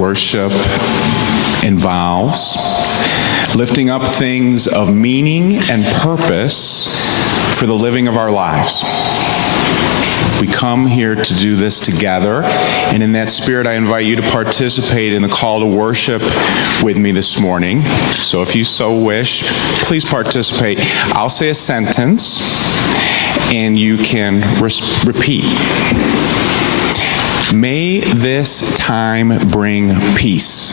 Worship involves lifting up things of meaning and purpose for the living of our lives. We come here to do this together, and in that spirit, I invite you to participate in the call to worship with me this morning. So if you so wish, please participate. I'll say a sentence, and you can repeat. May this time bring peace.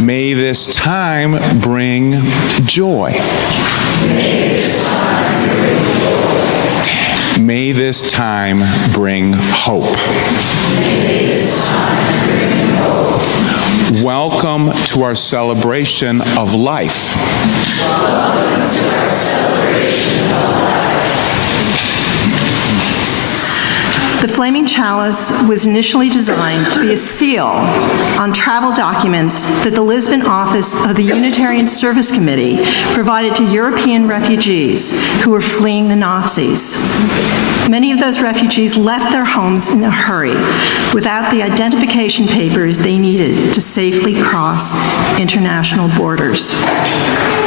May this time bring joy. May this time bring hope. Welcome to our celebration of life. The flaming chalice was initially designed to be a seal on travel documents that the Lisbon office of the Unitarian Service Committee provided to European refugees who were fleeing the Nazis. Many of those refugees left their homes in a hurry without the identification papers they needed to safely cross international borders.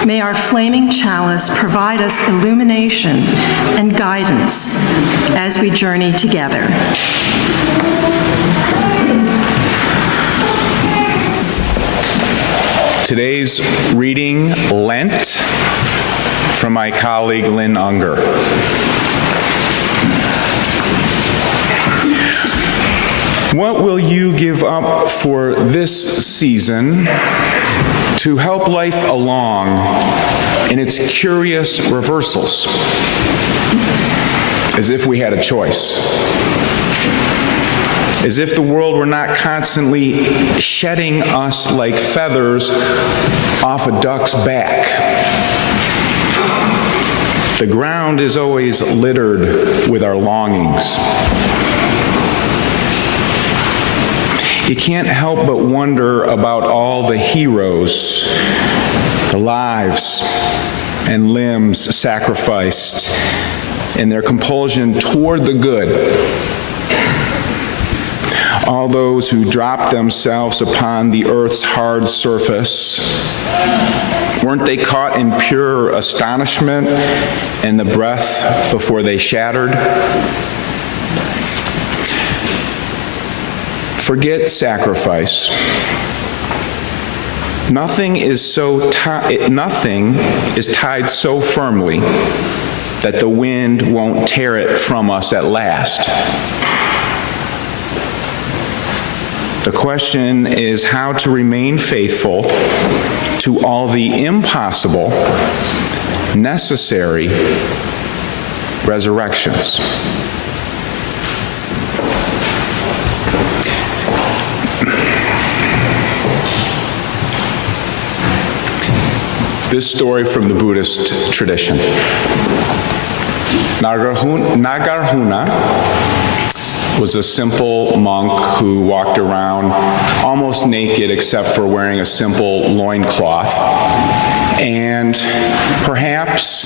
May our flaming chalice provide us illumination and guidance as we journey together. Today's reading, Lent, from my colleague Lynn Unger. What will you give up for this season to help life along in its curious reversals? As if we had a choice. As if the world were not constantly shedding us like feathers off a duck's back. The ground is always littered with our longings. You can't help but wonder about all the heroes, the lives and limbs sacrificed in their compulsion toward the good. All those who dropped themselves upon the earth's hard surface, weren't they caught in pure astonishment in the breath before they shattered? Forget sacrifice. Nothing is tied so firmly that the wind won't tear it from us at last. The question is how to remain faithful to all the impossible, necessary resurrections. This story from the Buddhist tradition. Nagarjuna was a simple monk who walked around almost naked except for wearing a simple loincloth. And perhaps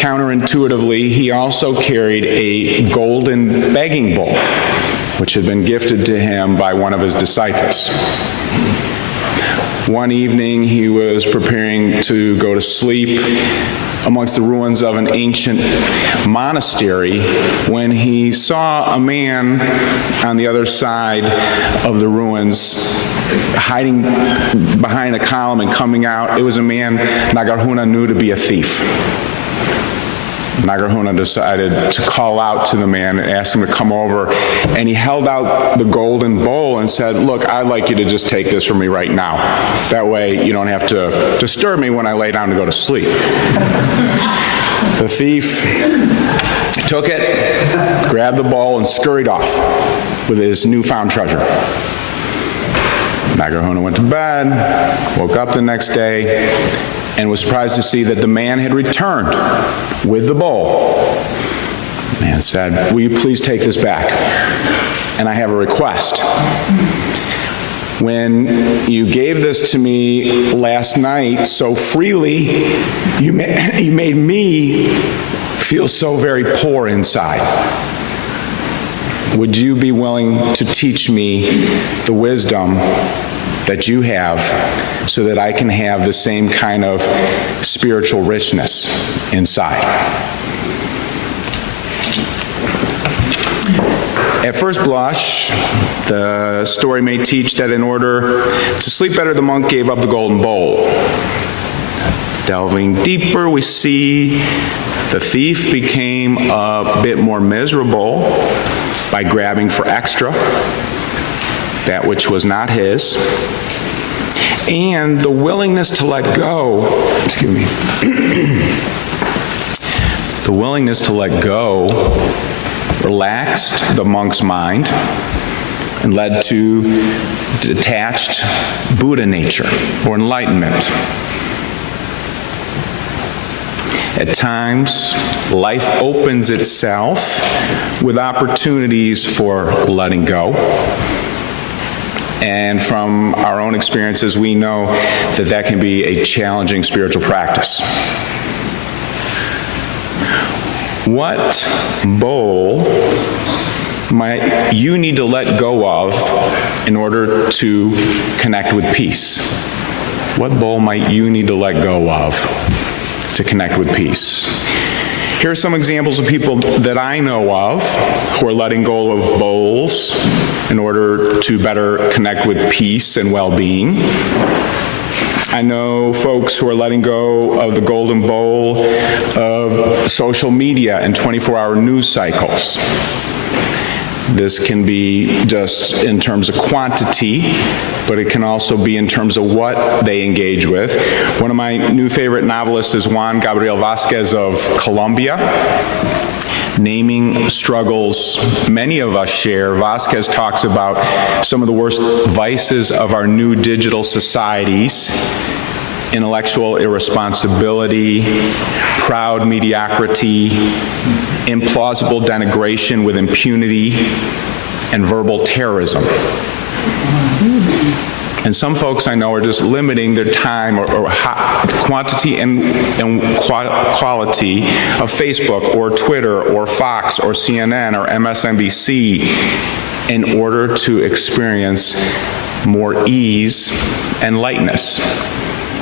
counterintuitively, he also carried a golden begging bowl, which had been gifted to him by one of his disciples. One evening, he was preparing to go to sleep amongst the ruins of an ancient monastery when he saw a man on the other side of the ruins hiding behind a column and coming out. It was a man Nagarjuna knew to be a thief. Nagarjuna decided to call out to the man and ask him to come over, and he held out the golden bowl and said, "Look, I'd like you to just take this from me right now. That way you don't have to disturb me when I lay down to go to sleep." The thief took it, grabbed the bowl, and scurried off with his newfound treasure. Nagarjuna went to bed, woke up the next day, and was surprised to see that the man had returned with the bowl. The man said, "Will you please take this back? And I have a request. When you gave this to me last night so freely, you made me feel so very poor inside." would you be willing to teach me the wisdom that you have so that I can have the same kind of spiritual richness inside? At first blush, the story may teach that in order to sleep better, the monk gave up the golden bowl. Delving deeper, we see the thief became a bit more miserable by grabbing for extra, that which was not his, and the willingness to let go, the willingness to let go relaxed the monk's mind and led to detached Buddha nature or enlightenment. At times, life opens itself with opportunities for letting go. And from our own experiences, we know that that can be a challenging spiritual practice. What bowl might you need to let go of in order to connect with peace? What bowl might you need to let go of to connect with peace? Here are some examples of people that I know of who are letting go of bowls in order to better connect with peace and well-being. I know folks who are letting go of the golden bowl of social media and 24-hour news cycles. This can be just in terms of quantity, but it can also be in terms of what they engage with. One of my new favorite novelists is Juan Gabriel Vázquez of Colombia. Naming struggles many of us share, Vázquez talks about some of the worst vices of our new digital societies: intellectual irresponsibility, proud mediocrity, implausible denigration with impunity, and verbal terrorism. And some folks I know are just limiting their time or quantity and quality of Facebook or Twitter or Fox or CNN or MSNBC in order to experience more ease and lightness.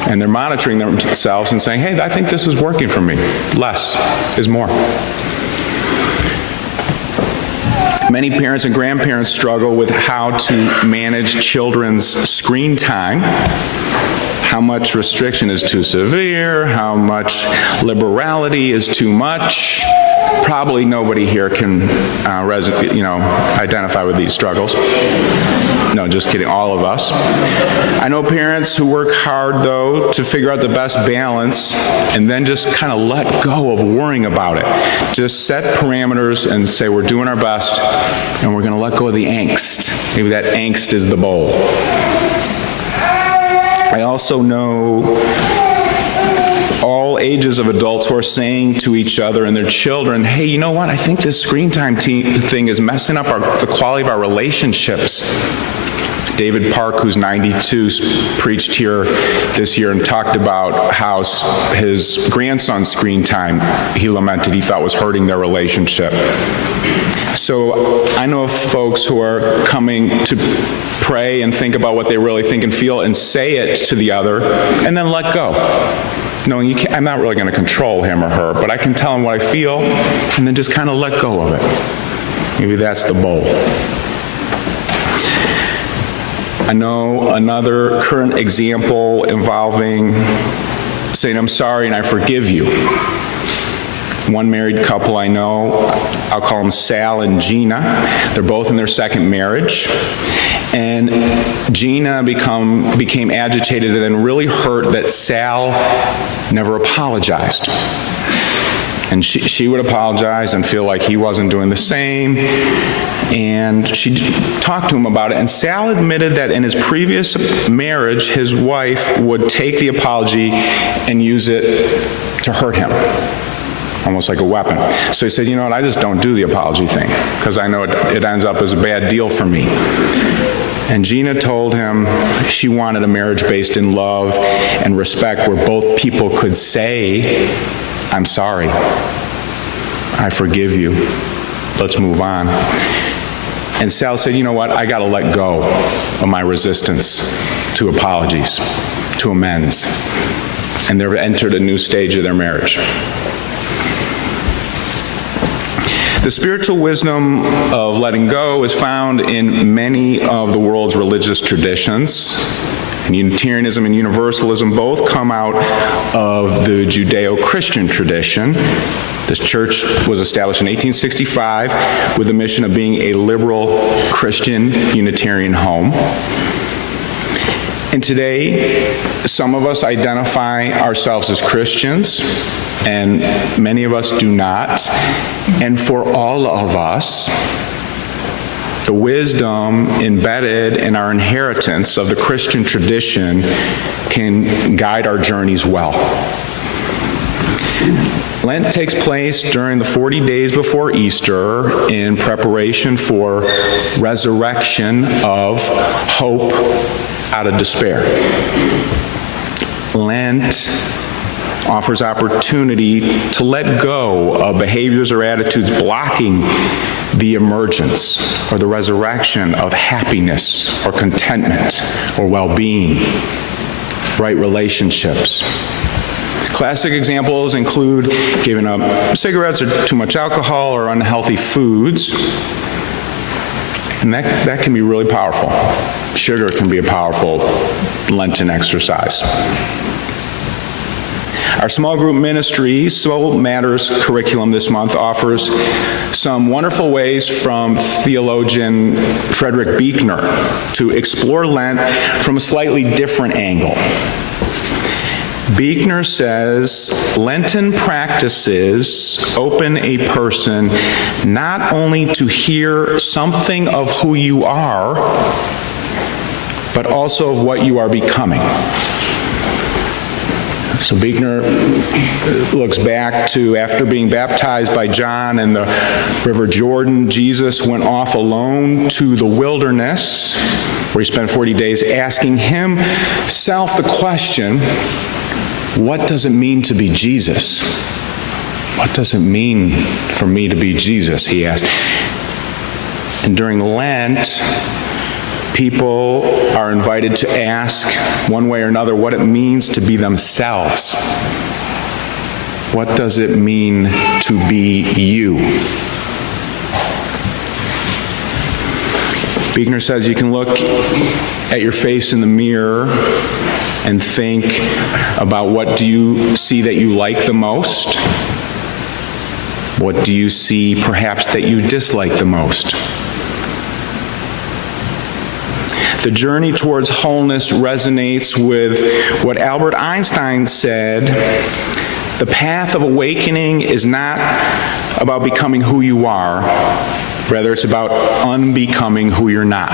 And they're monitoring themselves and saying, hey, I think this is working for me. Less is more. Many parents and grandparents struggle with how to manage children's screen time. How much restriction is too severe? How much liberality is too much? Probably nobody here can identify with these struggles. No, just kidding, all of us. I know parents who work hard, though, to figure out the best balance and then just kind of let go of worrying about it. Just set parameters and say we're doing our best and we're going to let go of the angst. Maybe that angst is the bowl. I also know all ages of adults who are saying to each other and their children, hey, you know what, I think this screen time thing is messing up the quality of our relationships. David Park, who's 92, preached here this year and talked about how his grandson's screen time, he lamented, he thought was hurting their relationship. So I know of folks who are coming to pray and think about what they really think and feel and say it to the other and then let go. Knowing I'm not really going to control him or her, but I can tell him what I feel and then just kind of let go of it. Maybe that's the bowl. I know another current example involving saying, I'm sorry and I forgive you. One married couple I know, I'll call them Sal and Gina. They're both in their second marriage. And Gina became agitated and then really hurt that Sal never apologized. And she would apologize and feel like he wasn't doing the same. And she talked to him about it. And Sal admitted that in his previous marriage, his wife would take the apology and use it to hurt him, almost like a weapon. So he said, you know what, I just don't do the apology thing because I know it ends up as a bad deal for me. And Gina told him she wanted a marriage based in love and respect where both people could say, I'm sorry, I forgive you, let's move on. And Sal said, you know what, I gotta let go of my resistance to apologies, to amends. And they've entered a new stage of their marriage. The spiritual wisdom of letting go is found in many of the world's religious traditions. And Unitarianism and Universalism both come out of the Judeo-Christian tradition. This church was established in 1865 with the mission of being a liberal Christian Unitarian home. And today, some of us identify ourselves as Christians, and many of us do not. And for all of us, the wisdom embedded in our inheritance of the Christian tradition can guide our journeys well. Lent takes place during the 40 days before Easter in preparation for resurrection of hope out of despair. Lent offers opportunity to let go of behaviors or attitudes blocking the emergence or the resurrection of happiness or contentment or well-being, right relationships. Classic examples include giving up cigarettes or too much alcohol or unhealthy foods. And that can be really powerful. Sugar can be a powerful Lenten exercise. Our small group ministry, Soul Matters curriculum this month, offers some wonderful ways from theologian Frederick Buechner to explore Lent from a slightly different angle. Buechner says, Lenten practices open a person not only to hear something of who you are, but also of what you are becoming. So Buechner looks back to after being baptized by John in the River Jordan, Jesus went off alone to the wilderness, where he spent 40 days asking himself the question, what does it mean to be Jesus? What does it mean for me to be Jesus, he asked. And during Lent, people are invited to ask, one way or another, what it means to be themselves. What does it mean to be you? Buechner says you can look at your face in the mirror and think about what do you see that you like the most? What do you see perhaps that you dislike the most? The journey towards wholeness resonates with what Albert Einstein said. The path of awakening is not about becoming who you are. Rather, it's about unbecoming who you're not.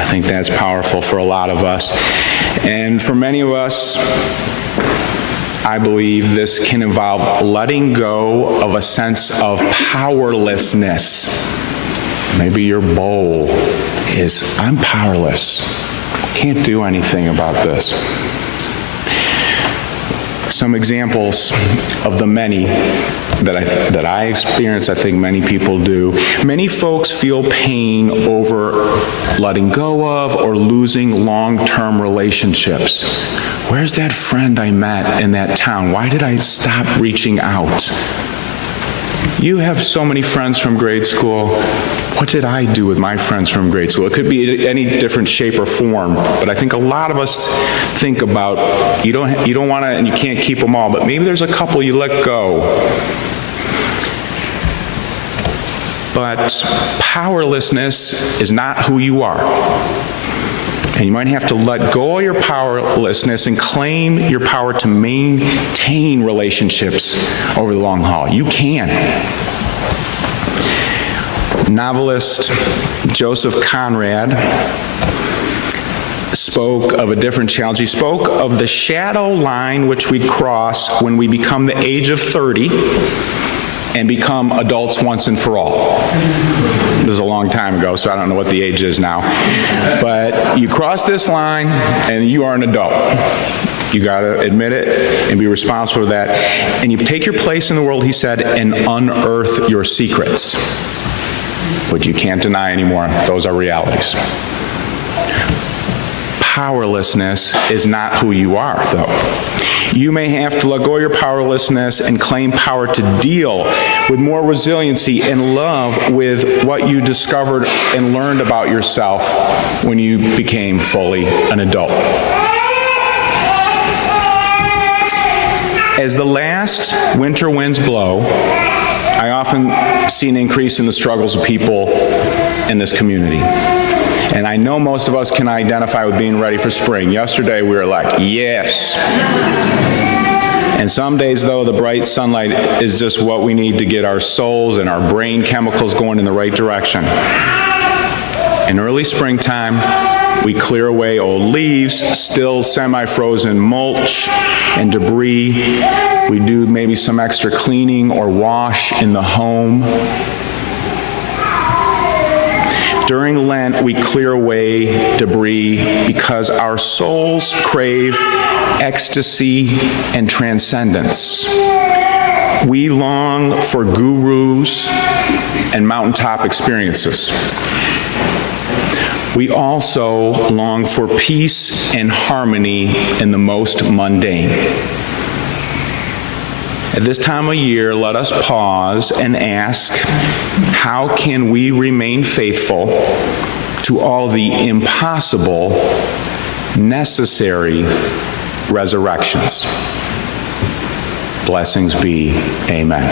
I think that's powerful for a lot of us. And for many of us, I believe this can involve letting go of a sense of powerlessness. Maybe your bowl is, I'm powerless. Can't do anything about this. Some examples of the many that I experience, I think many people do. Many folks feel pain over letting go of or losing long-term relationships. Where's that friend I met in that town? Why did I stop reaching out? You have so many friends from grade school. What did I do with my friends from grade school? It could be any different shape or form, but I think a lot of us think about, you don't want to, and you can't keep them all, but maybe there's a couple you let go. But powerlessness is not who you are. And you might have to let go of your powerlessness and claim your power to maintain relationships over the long haul. You can. Novelist Joseph Conrad spoke of a different challenge. He spoke of the shadow line which we cross when we become the age of 30 and become adults once and for all. This is a long time ago, so I don't know what the age is now. But you cross this line and you are an adult. You got to admit it and be responsible for that. And you take your place in the world, he said, and unearth your secrets. but you can't deny anymore. Those are realities. Powerlessness is not who you are, though. You may have to let go of your powerlessness and claim power to deal with more resiliency and love with what you discovered and learned about yourself when you became fully an adult. As the last winter winds blow, I often see an increase in the struggles of people in this community. And I know most of us can identify with being ready for spring. Yesterday we were like, yes. And some days, though, the bright sunlight is just what we need to get our souls and our brain chemicals going in the right direction. In early springtime, we clear away old leaves, still semi-frozen mulch and debris. We do maybe some extra cleaning or wash in the home. During Lent, we clear away debris because our souls crave ecstasy and transcendence. We long for gurus and mountaintop experiences. We also long for peace and harmony in the most mundane. At this time of year, let us pause and ask, how can we remain faithful to all the impossible, necessary resurrections? Blessings be. Amen.